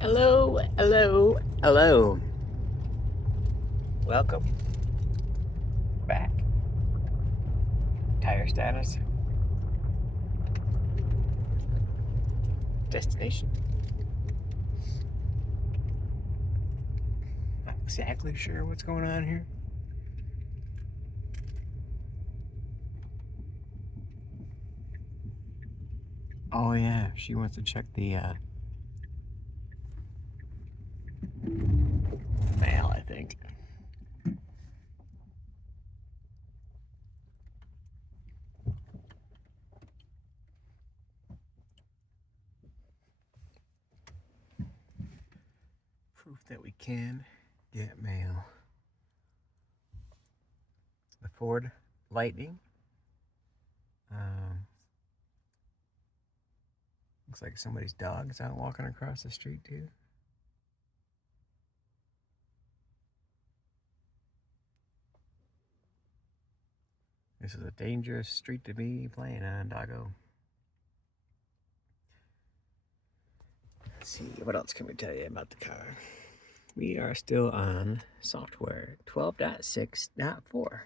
Hello, hello, hello. Welcome back. Tire status. Destination. Not exactly sure what's going on here. Oh yeah, she wants to check the mail, I think. Proof that we can get mail. The Ford Lightning. Looks like somebody's dog is out walking across the street too. This is a dangerous street to be playing on, doggo. Let's see, what else can we tell you about the car? We are still on software 12.6.4.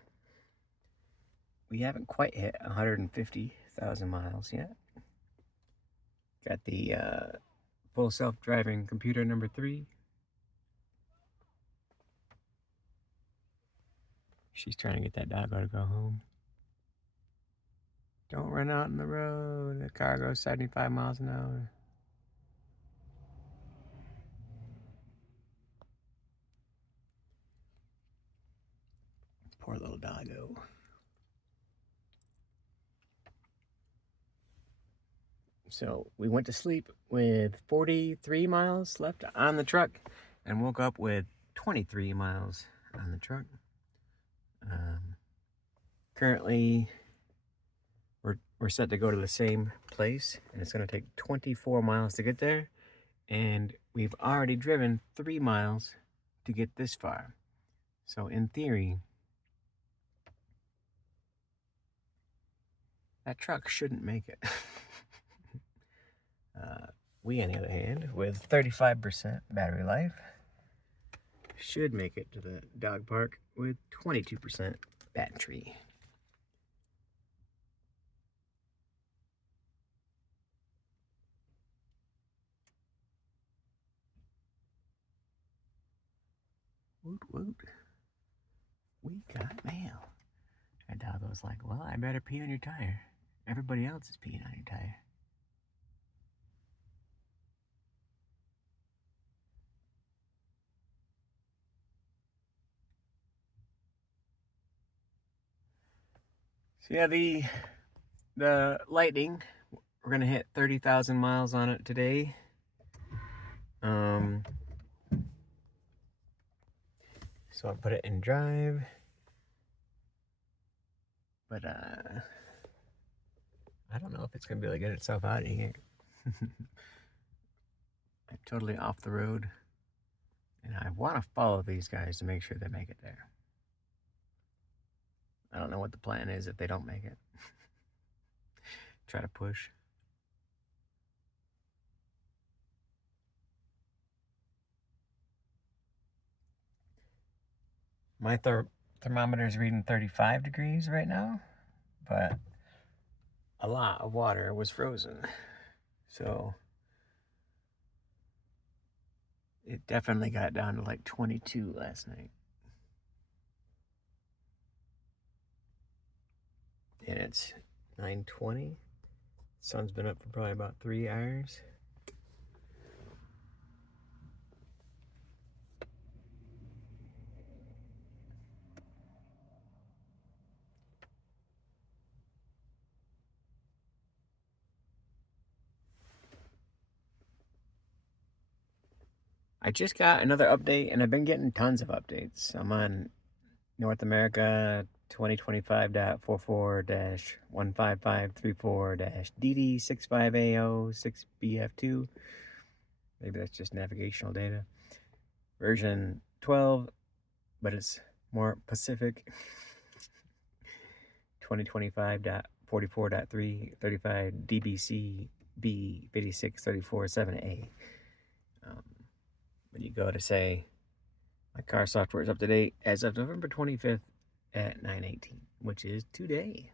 We haven't quite hit 150,000 miles yet. Got the full self-driving computer number 3. She's trying to get that doggo to go home. Don't run out in the road. The car goes 75 miles an hour. Poor little doggo. So we went to sleep with 43 miles left on the truck and woke up with 23 miles on the truck. Currently, we're set to go to the same place, and it's going to take 24 miles to get there, and we've already driven 3 miles to get this far. So in theory, that truck shouldn't make it. We, on the other hand, with 35% battery life, should make it to the dog park with 22% battery. Woot woot. We got mail. And doggo's like, well, I better pee on your tire. Everybody else is peeing on your tire. So yeah, the Lightning, we're gonna hit 30,000 miles on it today. So I put it in drive, but I don't know if it's gonna be able to get itself out of here. I'm totally off the road, and I want to follow these guys to make sure they make it there. I don't know what the plan is if they don't make it. Try to push. My thermometer is reading 35 degrees right now, but a lot of water was frozen. So it definitely got down to like 22 last night. And it's 9:20. Sun's been up for probably about 3 hours. I just got another update, and I've been getting tons of updates. I'm on North America 2025.44-15534-DD65AO6BF2. Maybe that's just navigational data. Version 12, but it's more Pacific. 2025.44.335 DBC B 56347A. when you go to say, my car software is up to date as of November 25th at 9:18, which is today.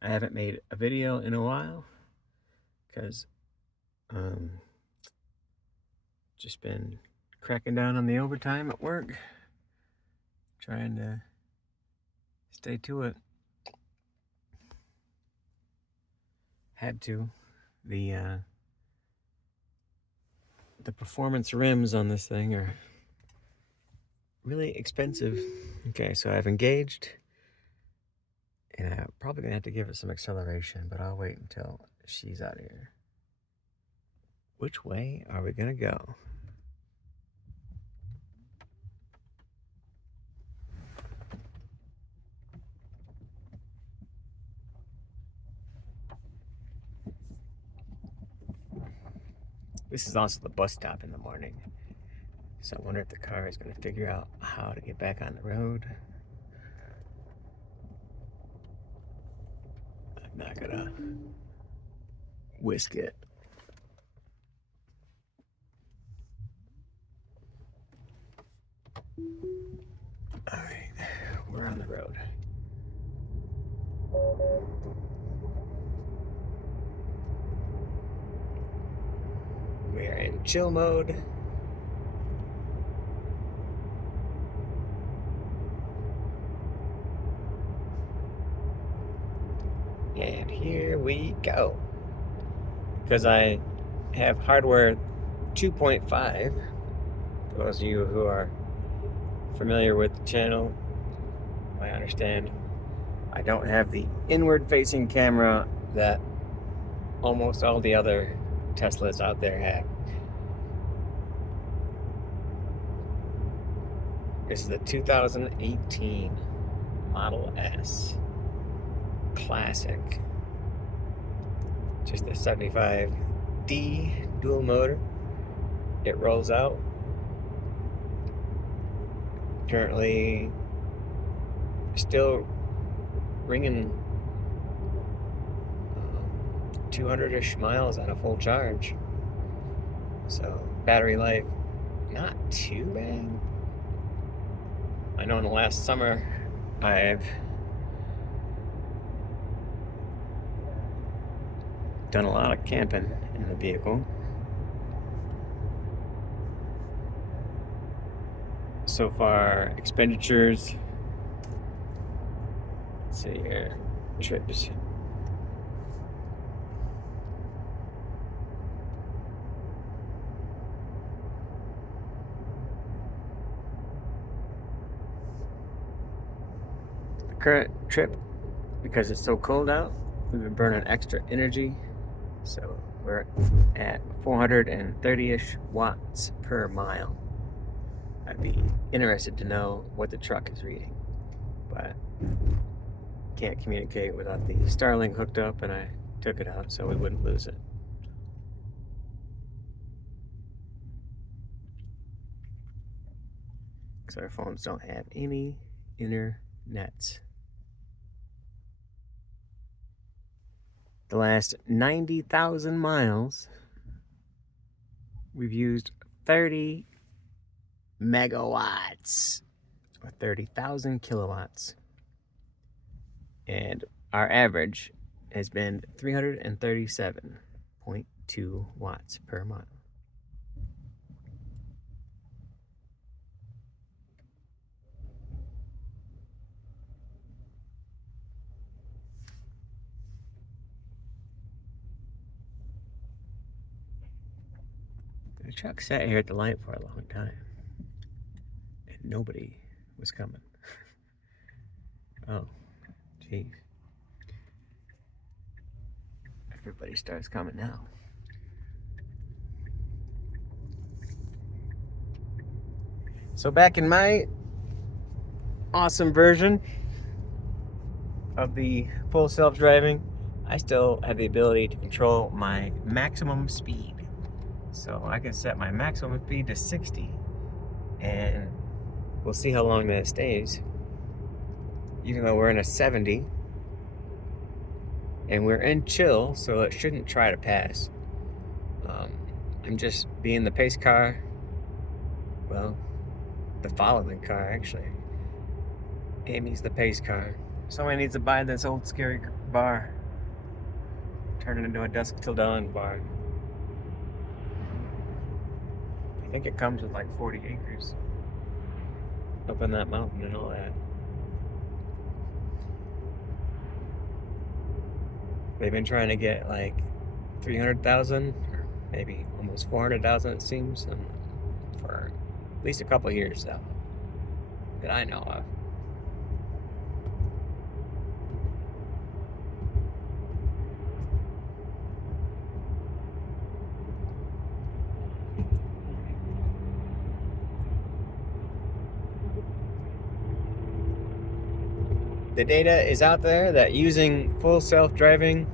I haven't made a video in a while because just been cracking down on the overtime at work, trying to stay to it. Had to. The performance rims on this thing are really expensive. Okay, so I've engaged, and I'm probably gonna have to give it some acceleration, but I'll wait until she's out of here. Which way are we gonna go? This is also the bus stop in the morning, so I wonder if the car is gonna figure out how to get back on the road. I'm not gonna whisk it. All right, we're on the road. We are in chill mode. And here we go. Because I have hardware 2.5, for those of you who are familiar with the channel, I understand I don't have the inward facing camera that almost all the other Teslas out there have. This is the 2018 Model S Classic. Just the 75D dual motor. It rolls out. Currently still ringing 200-ish miles on a full charge. So battery life, not too bad. I know in the last summer I've done a lot of camping in the vehicle. So far, expenditures, let's see here, trips. The current trip, because it's so cold out, we've been burning extra energy. So we're at 430-ish watts per mile. I'd be interested to know what the truck is reading, but can't communicate without the Starlink hooked up, and I took it out so we wouldn't lose it. Because our phones don't have any internets. The last 90,000 miles, we've used 30 megawatts, or 30,000 kilowatts. And our average has been 337.2 watts per mile. The truck sat here at the light for a long time, and nobody was coming. Oh, jeez. Everybody starts coming now. So back in my awesome version of the full self-driving, I still have the ability to control my maximum speed. So I can set my maximum speed to 60, and we'll see how long that stays. Even though we're in a 70, and we're in chill, so it shouldn't try to pass. I'm just being the pace car well, the following car, actually. Amy's the pace car. Someone needs to buy this old scary bar. Turn it into a dusk till dawn bar. I think it comes with like 40 acres. Up in that mountain and all that. They've been trying to get like 300,000, or maybe almost 400,000 it seems, for at least a couple of years now, that I know of. The data is out there that using full self-driving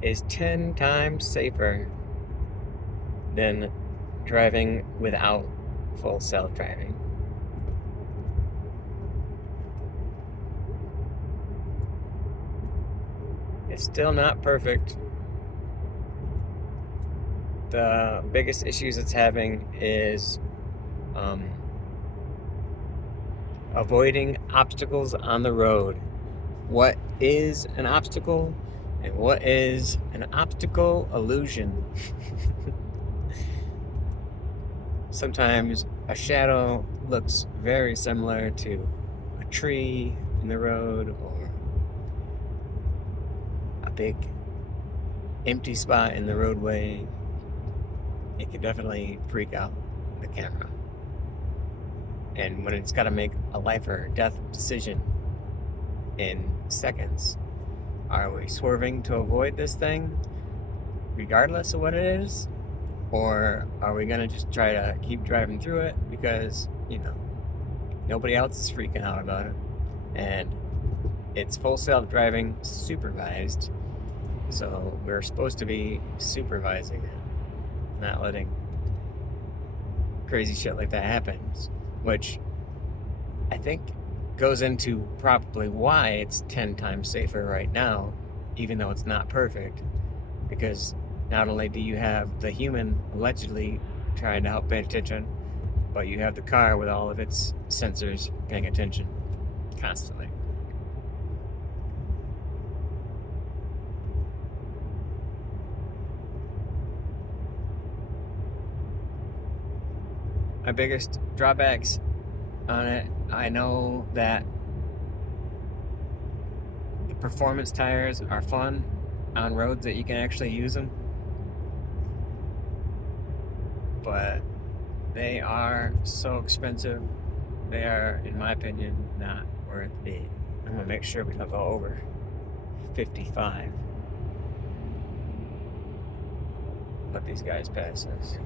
is 10 times safer than driving without full self-driving. It's still not perfect. The biggest issues it's having is avoiding obstacles on the road. What is an obstacle and what is an optical illusion? Sometimes a shadow looks very similar to a tree in the road or a big empty spot in the roadway. It can definitely freak out the camera. And when it's got to make a life or death decision in seconds, are we swerving to avoid this thing regardless of what it is? Or are we going to just try to keep driving through it because, nobody else is freaking out about it? And it's full self-driving, supervised. So we're supposed to be supervising it, not letting crazy shit like that happen. Which I think goes into probably why it's 10 times safer right now, even though it's not perfect. Because not only do you have the human allegedly trying to help pay attention, but you have the car with all of its sensors paying attention constantly. My biggest drawbacks on it, I know that the performance tires are fun on roads that you can actually use them, but they are so expensive. They are, in my opinion, not worth it. I'm gonna make sure we don't go over 55. Let these guys pass us.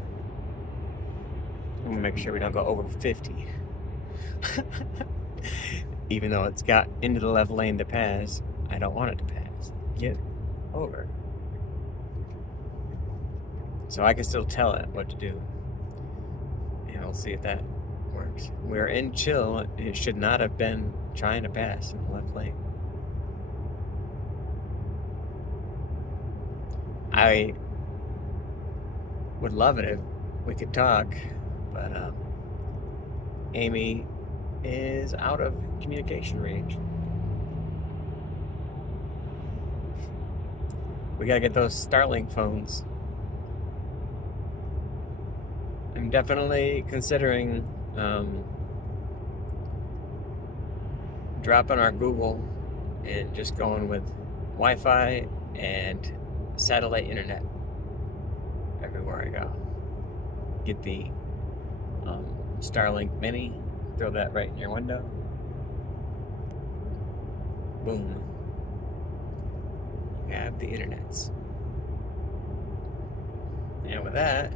I'm gonna make sure we don't go over 50. Even though it's got into the left lane to pass, I don't want it to pass. Get over. So I can still tell it what to do. And we'll see if that works. We're in chill. It should not have been trying to pass in the left lane. I would love it if we could talk, but Amy is out of communication range. We gotta get those Starlink phones. I'm definitely considering dropping our Google and just going with Wi-Fi and satellite internet everywhere I go. Get the Starlink Mini, throw that right in your window. Boom. You have the internets. And with that,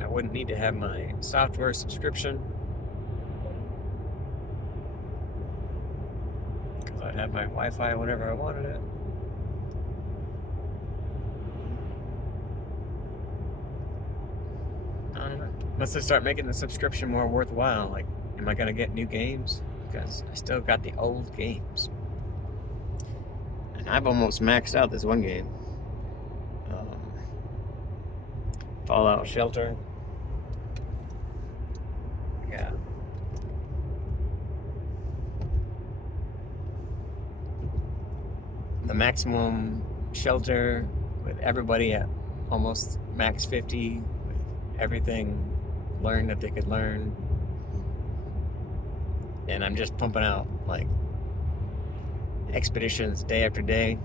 I wouldn't need to have my software subscription, because I'd have my Wi-Fi whenever I wanted it. I don't know. Unless I start making the subscription more worthwhile, like, am I gonna get new games? Because I still got the old games. And I've almost maxed out this one game. Fallout Shelter. maximum shelter with everybody at almost max 50, with everything learned that they could learn. And I'm just pumping out like expeditions day after day,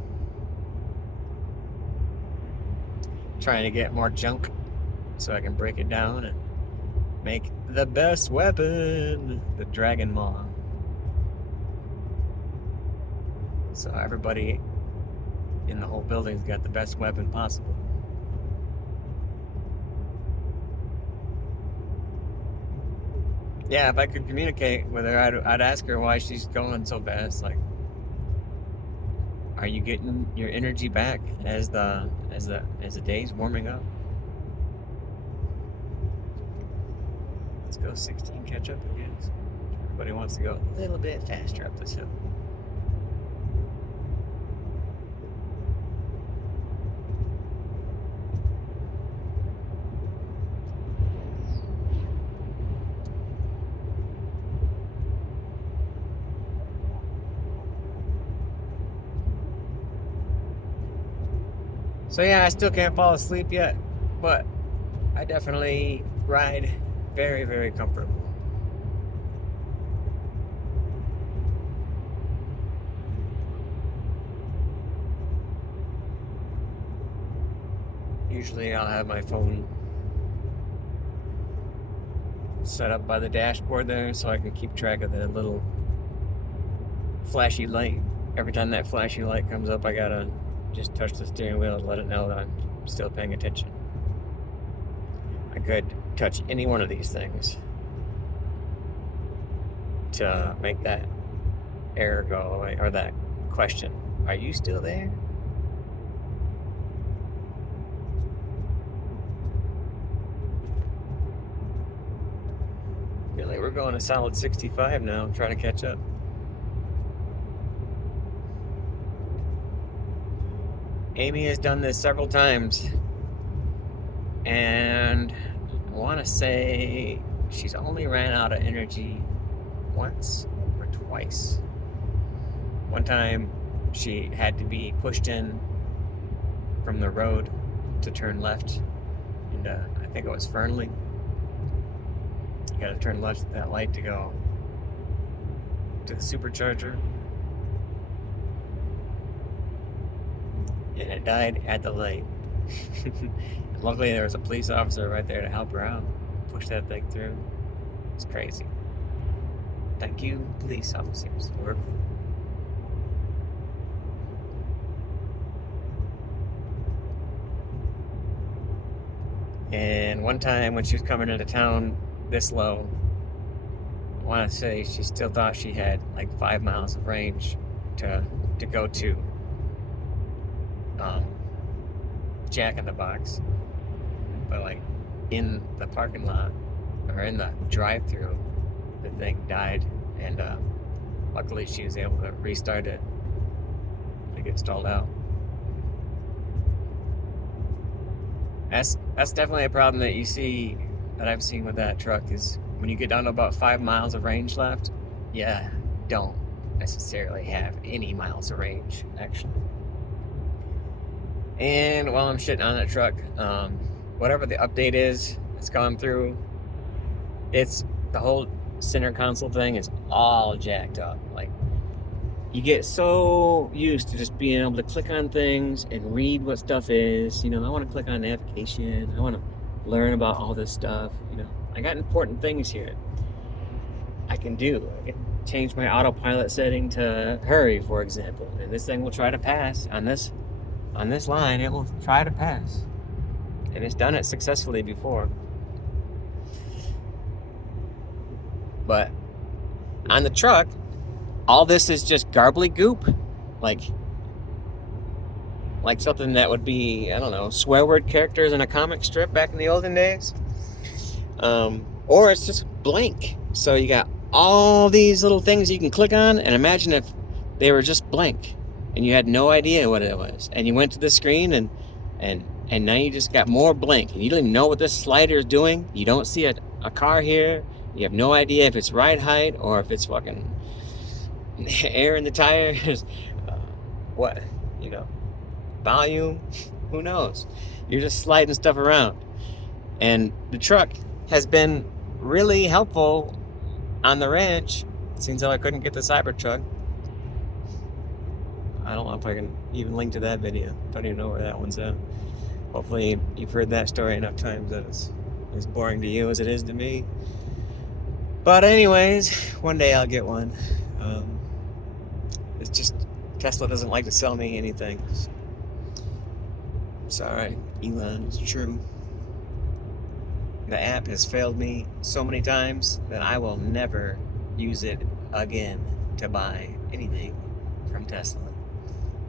trying to get more junk so I can break it down and make the best weapon, the Dragon Maw. So everybody in the whole building's got the best weapon possible. Yeah, if I could communicate with her, I'd ask her why she's going so fast. Like, are you getting your energy back as the day's warming up? Let's go 16 catch up again. Everybody wants to go a little bit faster up this hill. So yeah, I still can't fall asleep yet, but I definitely ride very, very comfortable. Usually I'll have my phone set up by the dashboard there so I can keep track of the little flashy light. Every time that flashy light comes up, I gotta just touch the steering wheel to let it know that I'm still paying attention. I could touch any one of these things to make that error go away, or that question, are you still there? Really, we're going a solid 65 now, trying to catch up. Amy has done this several times, and I want to say she's only ran out of energy once or twice. One time she had to be pushed in from the road to turn left, and I think it was Fernley. You gotta turn left at that light to go to the supercharger. And it died at the light. Luckily, there was a police officer right there to help her out, push that thing through. It's crazy. Thank you, police officers. And one time when she was coming into town this low, I want to say she still thought she had like 5 miles of range to go to Jack in the Box, but like in the parking lot or in the drive-through, the thing died, and luckily she was able to restart it and get stalled out. That's definitely a problem that you see, that I've seen with that truck, is when you get down to about 5 miles of range left, yeah, don't necessarily have any miles of range, actually. And while I'm shitting on that truck, whatever the update is, it's gone through. It's the whole center console thing is all jacked up. Like, you get so used to just being able to click on things and read what stuff is. You know, I want to click on navigation. I want to learn about all this stuff. You know, I got important things here I can do. I can change my autopilot setting to hurry, for example, and this thing will try to pass on this line. It will try to pass, and it's done it successfully before. But on the truck, all this is just garbly goop, like something that would be, I don't know, swear word characters in a comic strip back in the olden days, or it's just blank. So you got all these little things you can click on, and imagine if they were just blank and you had no idea what it was, and you went to the screen and now you just got more blank, and you don't even know what this slider is doing. You don't see a car here. You have no idea if it's ride height or if it's fucking air in the tires. What, you know, volume, who knows? You're just sliding stuff around. And the truck has been really helpful on the ranch. Seems though I couldn't get the Cybertruck. I don't know if I can even link to that video. Don't even know where that one's at. Hopefully you've heard that story enough times that it's as boring to you as it is to me. But anyways, one day I'll get one. It's just Tesla doesn't like to sell me anything. Sorry, Elon, it's true. The app has failed me so many times that I will never use it again to buy anything from Tesla.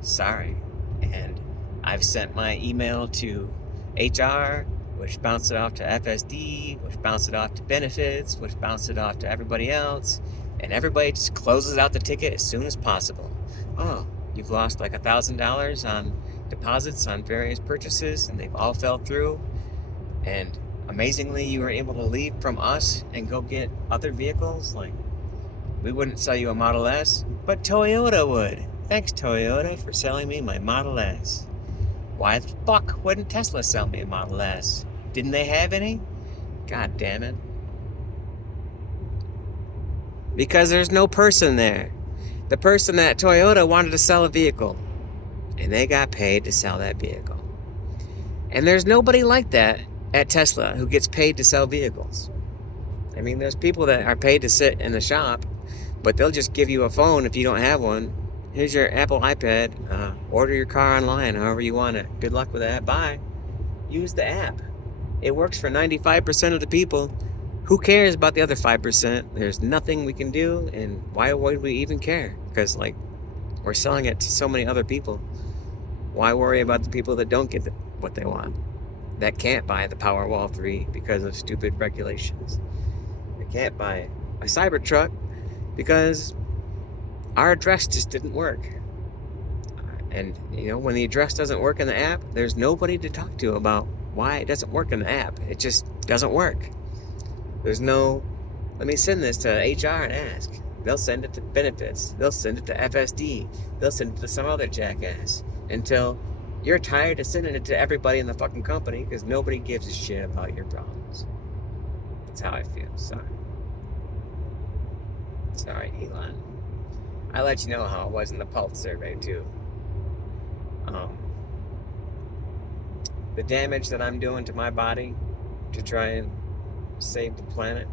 Sorry. And I've sent my email to HR, which bounced it off to FSD, which bounced it off to benefits, which bounced it off to everybody else, and everybody just closes out the ticket as soon as possible. Oh, you've lost like $1,000 on deposits on various purchases, and they've all fell through, and amazingly you were able to leave from us and go get other vehicles. Like, we wouldn't sell you a Model S, but Toyota would. Thanks, Toyota, for selling me my Model S. Why the fuck wouldn't Tesla sell me a Model S? Didn't they have any? God damn it. Because there's no person there. The person at Toyota wanted to sell a vehicle, and they got paid to sell that vehicle. And there's nobody like that at Tesla who gets paid to sell vehicles. I mean, there's people that are paid to sit in the shop, but they'll just give you a phone if you don't have one. Here's your Apple iPad. Order your car online however you want it. Good luck with that. Bye. Use the app. It works for 95% of the people. Who cares about the other 5%? There's nothing we can do, and why would we even care? Because, like, we're selling it to so many other people. Why worry about the people that don't get what they want? That can't buy the Powerwall 3 because of stupid regulations. They can't buy a Cybertruck because our address just didn't work. And, you know, when the address doesn't work in the app, there's nobody to talk to about why it doesn't work in the app. It just doesn't work. There's no, let me send this to HR and ask. They'll send it to benefits. They'll send it to FSD. They'll send it to some other jackass until you're tired of sending it to everybody in the fucking company because nobody gives a shit about your problems. That's how I feel. Sorry, Elon. I let you know how it was in the Pulse survey too. The damage that I'm doing to my body to try and save the planet,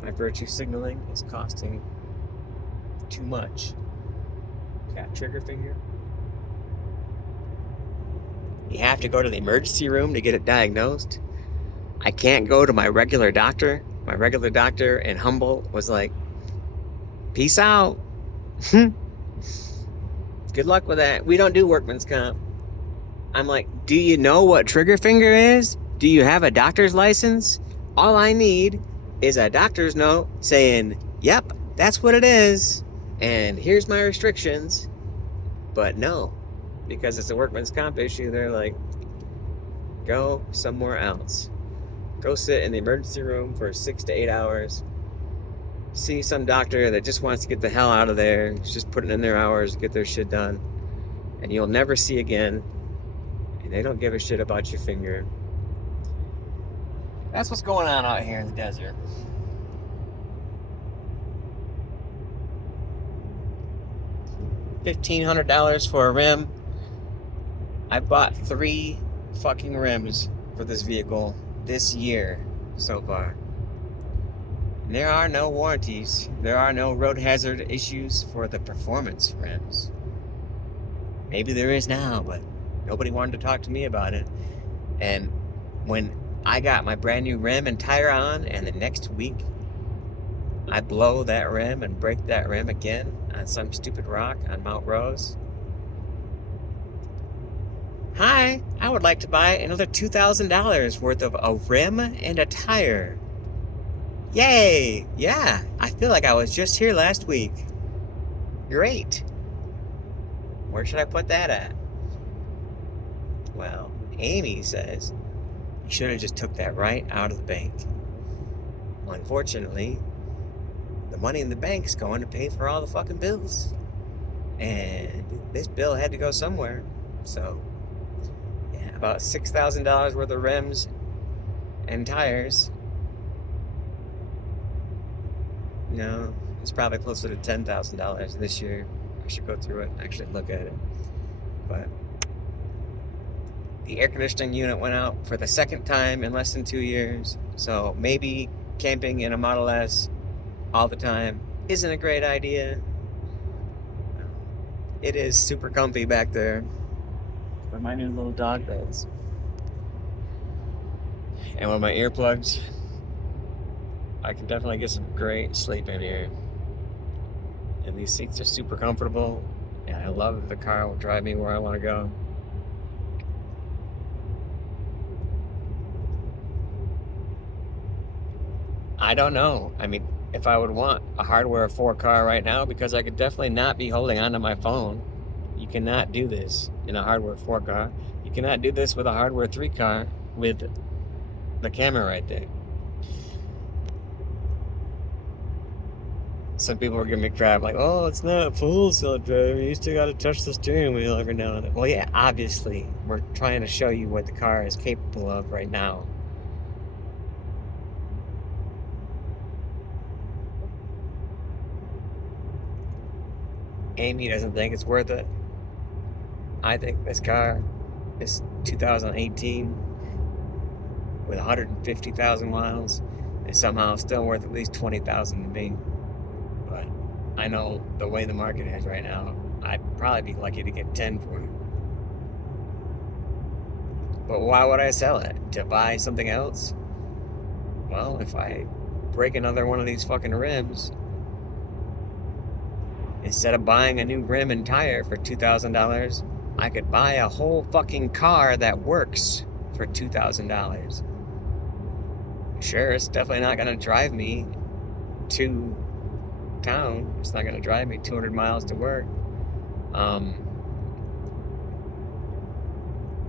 my virtue signaling is costing too much. Got trigger finger. You have to go to the emergency room to get it diagnosed. I can't go to my regular doctor. My regular doctor in Humboldt was like, peace out. Good luck with that. We don't do workman's comp. I'm like, do you know what trigger finger is? Do you have a doctor's license? All I need is a doctor's note saying, yep, that's what it is, and here's my restrictions. But no, because it's a workman's comp issue, they're like, go somewhere else. Go sit in the emergency room for 6 to 8 hours. See some doctor that just wants to get the hell out of there. It's just putting in their hours to get their shit done. And you'll never see again. And they don't give a shit about your finger. That's what's going on out here in the desert. $1,500 for a rim. I bought 3 fucking rims for this vehicle this year so far. And there are no warranties. There are no road hazard issues for the performance rims. Maybe there is now, but nobody wanted to talk to me about it. And when I got my brand new rim and tire on, and the next week I blow that rim and break that rim again on some stupid rock on Mount Rose. Hi, I would like to buy another $2,000 worth of a rim and a tire. Yay! Yeah, I feel like I was just here last week. Great. Where should I put that at? Well, Amy says you should have just took that right out of the bank. Well, unfortunately, the money in the bank's going to pay for all the fucking bills. And this bill had to go somewhere. So, yeah, about $6,000 worth of rims and tires. No, it's probably closer to $10,000 this year. I should go through it and actually look at it. But the air conditioning unit went out for the second time in less than 2 years. So maybe camping in a Model S all the time isn't a great idea. It is super comfy back there. But my new little dog beds. And with my earplugs, I can definitely get some great sleep in here. And these seats are super comfortable. And I love that the car will drive me where I want to go. I don't know. I mean, if I would want a hardware 4 car right now, because I could definitely not be holding onto my phone. You cannot do this in a hardware 4 car. You cannot do this with a hardware 3 car with the camera right there. Some people are giving me crap like, oh, it's not full self-driving. You still got to touch the steering wheel every now and then. Well, yeah, obviously, we're trying to show you what the car is capable of right now. Amy doesn't think it's worth it. I think this car is 2018 with 150,000 miles is somehow still worth at least 20,000 to me. But I know the way the market is right now, I'd probably be lucky to get 10 for it. But why would I sell it? To buy something else? Well, if I break another one of these fucking rims, instead of buying a new rim and tire for $2,000, I could buy a whole fucking car that works for $2,000. Sure, it's definitely not going to drive me to town. It's not going to drive me 200 miles to work.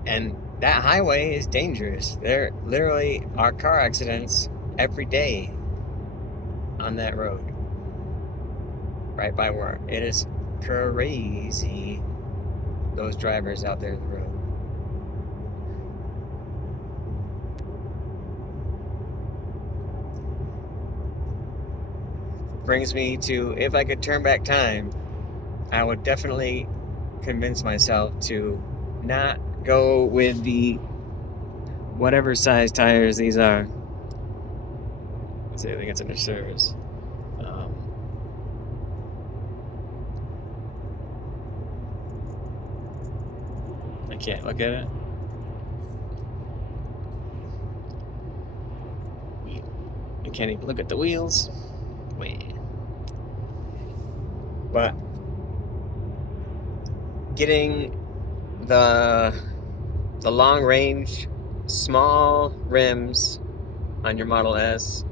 And that highway is dangerous. There literally are car accidents every day on that road. Right by work. It is crazy, those drivers out there on the road. Brings me to, if I could turn back time, I would definitely convince myself to not go with the whatever size tires these are. Let's see, I think it's under service. I can't look at it. I can't even look at the wheels. Wait. But getting the long range small rims on your Model S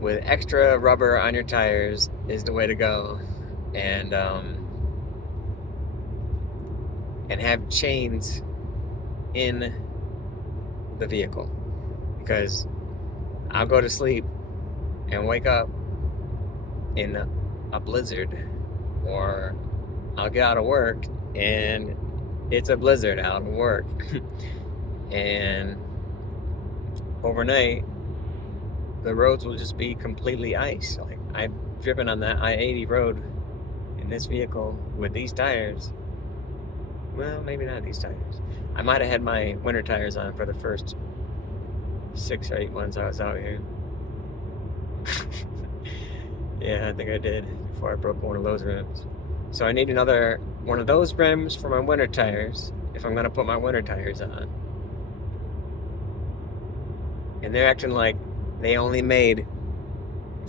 with extra rubber on your tires is the way to go. And have chains in the vehicle, because I'll go to sleep and wake up in a blizzard, or I'll get out of work and it's a blizzard out of work. And overnight the roads will just be completely ice. Like, I've driven on that I-80 road in this vehicle with these tires. Well, maybe not these tires. I might have had my winter tires on for the first 6 or 8 months I was out here. Yeah, I think I did, before I broke one of those rims. So I need another one of those rims for my winter tires if I'm gonna put my winter tires on. And they're acting like they only made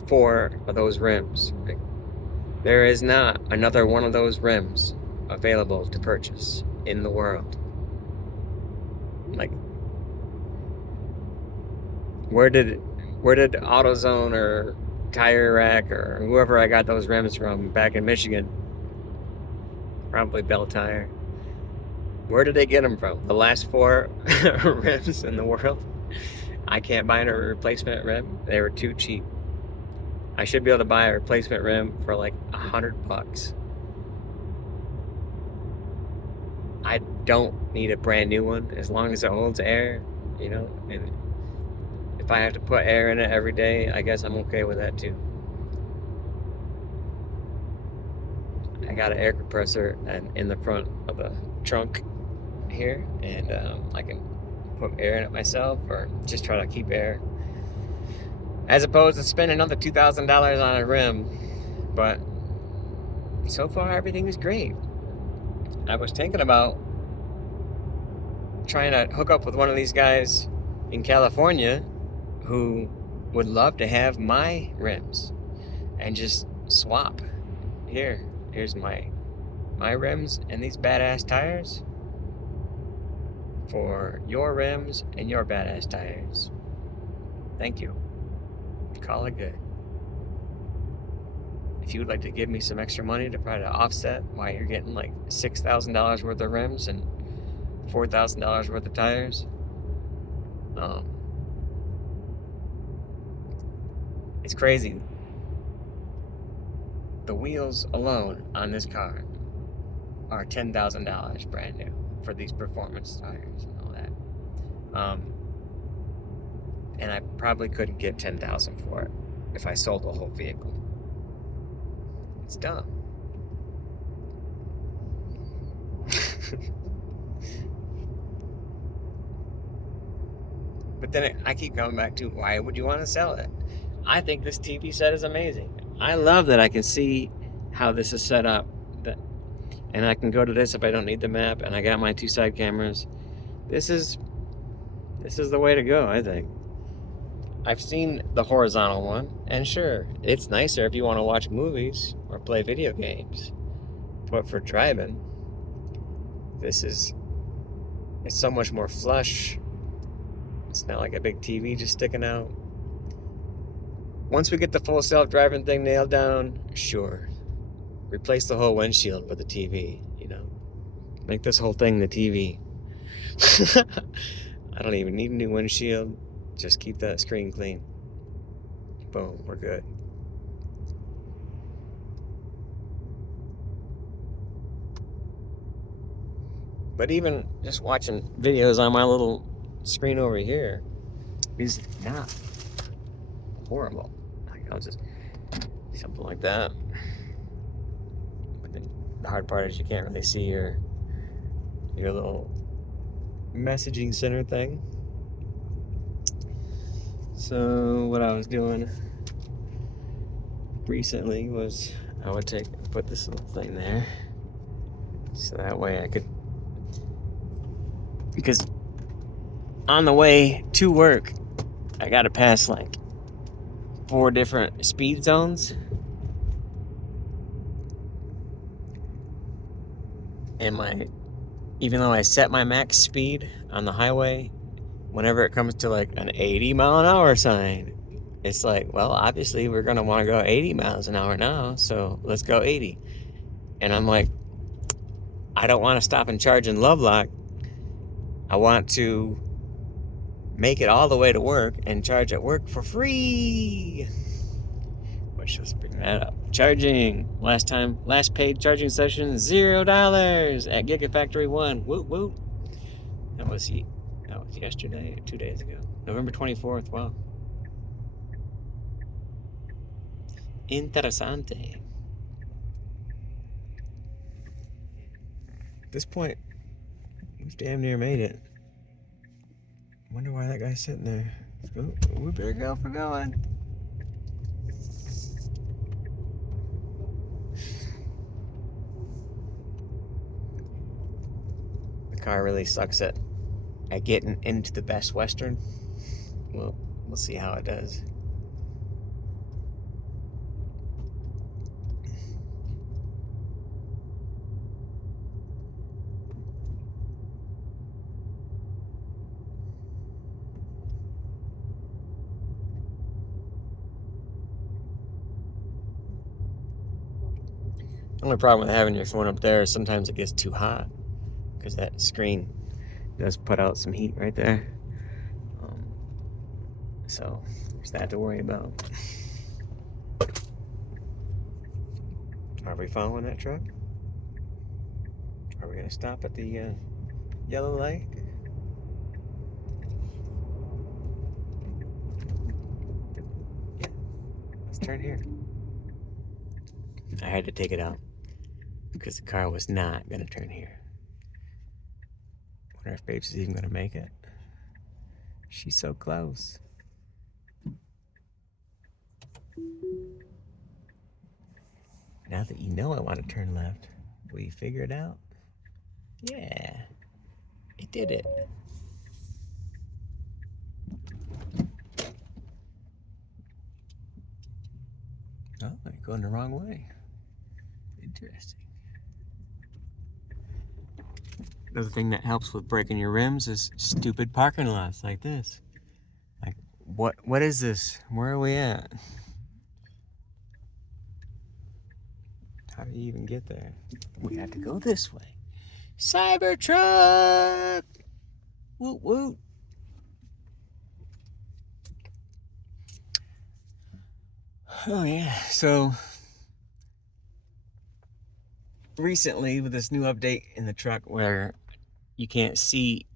4 of those rims. Like, there is not another one of those rims available to purchase in the world. Like, where did AutoZone or Tire Rack or whoever I got those rims from back in Michigan, probably Bell Tire, where did they get them from? The last 4 rims in the world? I can't buy a replacement rim. They were too cheap. I should be able to buy a replacement rim for like $100. I don't need a brand new one as long as it holds air, you know, and if I have to put air in it every day, I guess I'm okay with that too. I got an air compressor in the front of the trunk here, and I can put air in it myself or just try to keep air, as opposed to spending another $2,000 on a rim. But so far, everything is great. I was thinking about trying to hook up with one of these guys in California who would love to have my rims and just swap. Here's my rims and these badass tires for your rims and your badass tires. Thank you. Call it good. If you would like to give me some extra money to try to offset why you're getting like $6,000 worth of rims and $4,000 worth of tires, it's crazy. The wheels alone on this car are $10,000 brand new for these performance tires and all that. And I probably couldn't get $10,000 for it if I sold the whole vehicle. It's dumb. But then I keep coming back to, why would you want to sell it? I think this TV set is amazing. I love that I can see how this is set up, and I can go to this if I don't need the map, and I got my 2 side cameras. This is the way to go, I think. I've seen the horizontal one, and sure, it's nicer if you want to watch movies or play video games. But for driving, it's so much more flush. It's not like a big TV just sticking out. Once we get the full self-driving thing nailed down, sure. Replace the whole windshield with a TV, you know. Make this whole thing the TV. I don't even need a new windshield. Just keep that screen clean. Boom, we're good. But even just watching videos on my little screen over here is not horrible. I'll just something like that. But then the hard part is you can't really see your little messaging center thing. So what I was doing recently was I would put this little thing there, so that way I could, because on the way to work I gotta pass like 4 different speed zones, and even though I set my max speed on the highway, whenever it comes to like an 80-mile-an-hour sign, it's like, well, obviously we're gonna want to go 80 miles an hour now, so let's go 80. And I'm like, I don't want to stop and charge in Lovelock. I want to make it all the way to work and charge at work for free. Which, let's bring that up. Charging. Last paid charging session, $0 at Gigafactory 1. Woot woot. That was yesterday, or 2 days ago. November 24th. Wow. Interessante. At this point, we've damn near made it. Wonder why that guy's sitting there. We better go for going. The car really sucks at getting into the Best Western. Well, we'll see how it does. The only problem with having your phone up there is sometimes it gets too hot, because that screen does put out some heat right there. So there's that to worry about. we following that truck? Are we gonna stop at the yellow light? Yeah, let's turn here. I had to take it out because the car was not gonna turn here. Wonder if Babes is even gonna make it. She's so close. Now that you know I want to turn left, will you figure it out? Yeah, it did it. Oh, I'm going the wrong way. Interesting. Another thing that helps with breaking your rims is stupid parking lots like this. Like, what is this? Where are we at? How do you even get there? We had to go this way. Cybertruck! Woot woot! Oh yeah, so recently with this new update in the truck where you can't see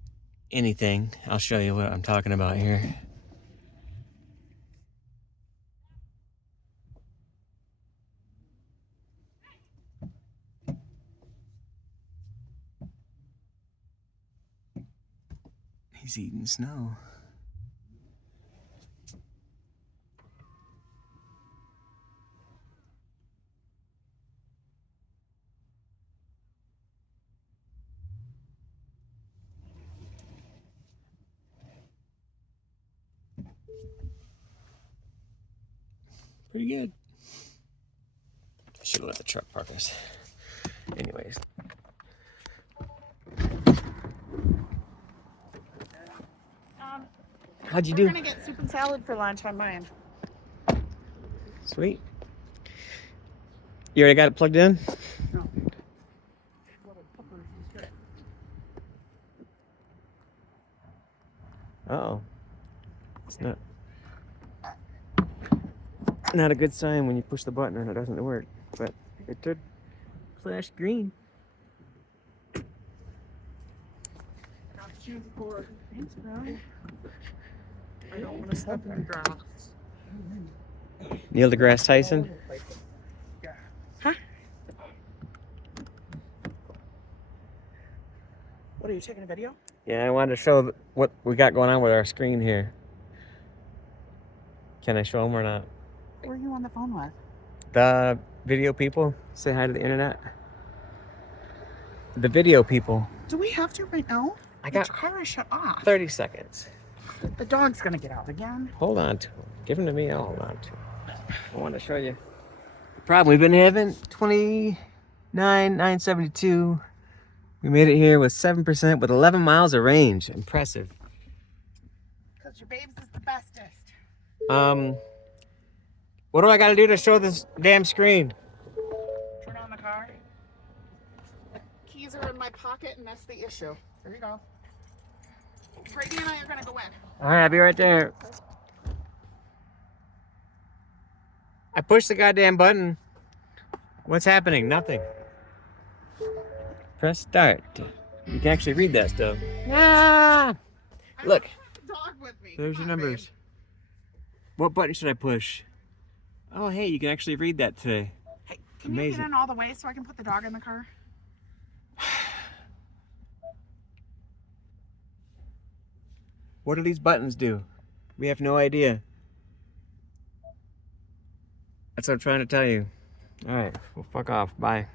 anything, I'll show you what I'm talking about here. He's eating snow. Pretty good. Should have let the truck park us. Anyways. How'd you do? We're gonna get soup and salad for lunch on mine. Sweet. You already got it plugged in? No. Uh-oh. It's not a good sign when you push the button and it doesn't work, but it did flash green. I don't want to step in the grass. Neil deGrasse Tyson? Huh? What, are you taking a video? Yeah, I wanted to show what we got going on with our screen here. Can I show them or not? Who are you on the phone with? The video people. Say hi to the internet. The video people. Do we have to right now? I got the car is shut off. 30 seconds. The dog's gonna get out again. Hold on to him. Give him to me, I'll hold on to him. I want to show you the problem we've been having. 29,972. We made it here with 7% with 11 miles of range. Impressive. Because your babes is the bestest. What do I got to do to show this damn screen? Turn on the car. Keys are in my pocket, and that's the issue. There you go. Brady and I are gonna go in. All right, I'll be right there. I pushed the goddamn button. What's happening? Nothing. Press start. You can actually read that stuff. Ah! Look. I don't have the dog with me. There's Come your on, numbers. babe. What button should I push? Oh, hey, you can actually read that today. Hey, can Amazing. you get in all the way so I can put the dog in the car? What do these buttons do? We have no idea. That's what I'm trying to tell you. All right, well, fuck off. Bye.